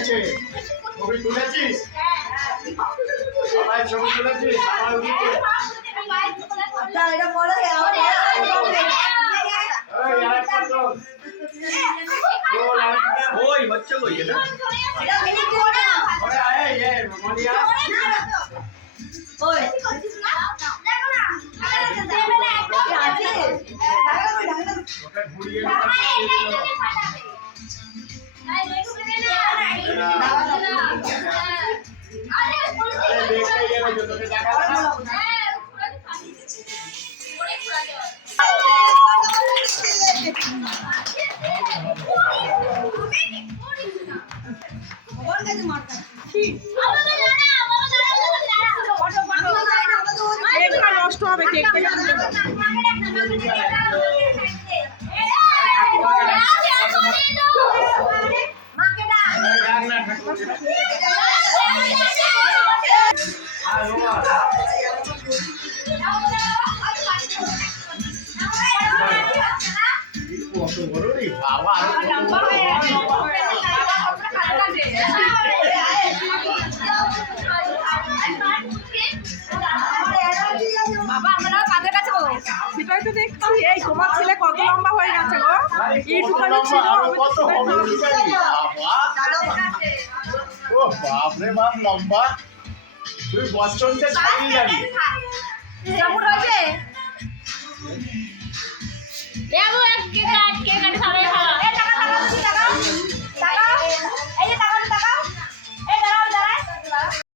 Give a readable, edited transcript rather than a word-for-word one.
হয়েছে? ছবি তুলেছিস? সবাই ছবি তুলেছিস? আমার উঠে ওই হচ্ছে কই এটা? নষ্ট হবে কেক সেটাই তো দেখছি। এই তোমার ছেলে কত লম্বা হয়ে গেছে গো। এইটুখানি ছিল। ও বাপ রে বাপ লম্বা। তুই বচ্চনকে ছাড়িয়ে যাবি। এক কেক কাট সবাই